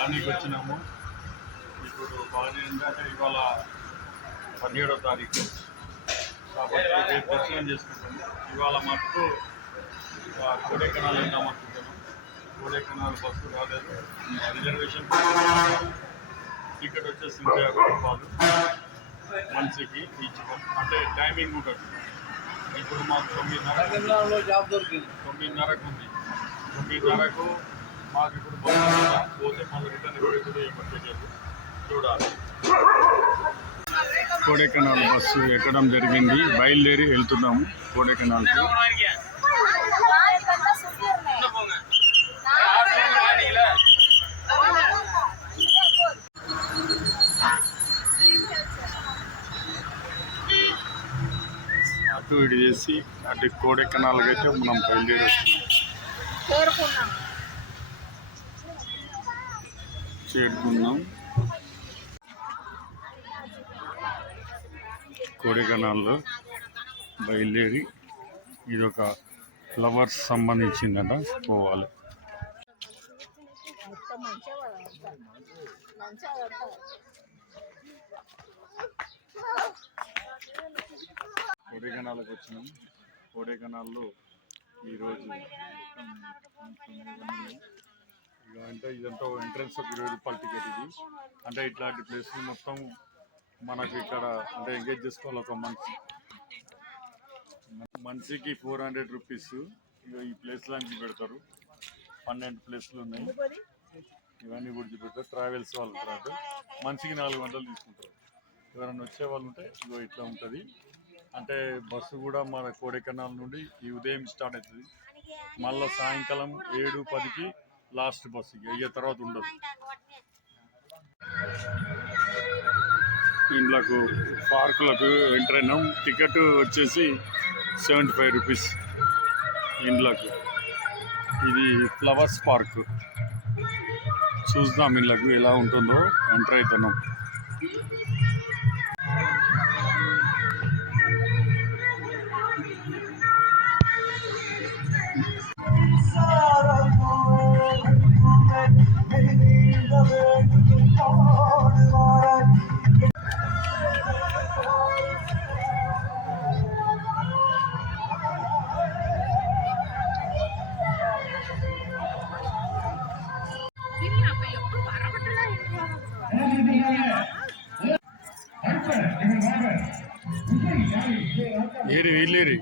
కాలనీకి వచ్చినాము. ఇప్పుడు కాలనీ అంటే ఇవాళ 17వ తారీఖు కాబట్టి రేపు దర్శనం చేసుకుంటాము. ఇవాళ మటుకు కోడైకెనాల్ వెళ్దాం అనుకుంటున్నాం. కోడైకెనాల్ బస్సు రాలేదు. రిజర్వేషన్ టికెట్ వచ్చేసి 50 రూపాయలు మనిషికి ఈచ్. అంటే టైమింగ్ ఉంటుంది. ఇప్పుడు మాకు 9:30 జాబ్ దొరికింది. 9:30కు ఉంది. 9:30కు మాకు ఇప్పుడు బస్సు పోతే మళ్ళీ రిటర్న్ ఎప్పుడు పట్టేది చూడాలి. కోడైకెనాల్ బస్సు ఎక్కడం జరిగింది. బయలుదేరి వెళ్తున్నాము కోడైకెనాల్కి. అటు ఇటు చేసి అటు కోడైకెనాల్కి అయితే మనం బయలుదేరి చేరుకున్నాం. కోడైకెనాల్లో బయలుదేరి ఇదొక ఫ్లవర్స్ సంబంధించిందట, పోవాలి. కోడైకెనాల్కి వచ్చినాం. కోడైకెనాల్లో ఈరోజు ఇక అంటే ఇదంతా ఎంట్రన్స్ ఒక 20 రూపాయల టికెట్ ఇది. అంటే ఇట్లాంటి ప్లేస్ మొత్తం మనకి ఇక్కడ అంటే ఎంగేజ్ చేసుకోవాలి. ఒక మనిషికి 400 రూపీస్ ఈ ప్లేస్లోంచి పెడతారు. 12 ప్లేస్లు ఉన్నాయి. ఇవన్నీ గురించి పెడతారు. ట్రావెల్స్ వాళ్ళు ఉంటారు. మనిషికి 400 తీసుకుంటారు. ఎవరైనా వచ్చే వాళ్ళు ఉంటే ఇగో ఇట్లా ఉంటుంది. అంటే బస్సు కూడా మన కోడైకెనాల్ నుండి ఈ ఉదయం స్టార్ట్ అవుతుంది. మళ్ళీ సాయంకాలం 7:10కి లాస్ట్ బస్సు. అయ్యే తర్వాత ఉండదు. ఇంట్లోకి పార్కులకు ఎంటర్ అయినాం. టికెట్ వచ్చేసి 75 రూపీస్ ఇంట్లోకి. ఇది ఫ్లవర్స్ పార్క్. చూద్దాం ఇంట్లోకి ఎలా ఉంటుందో. ఎంటర్ అవుతున్నాం. ఏరి వీళ్ళేరి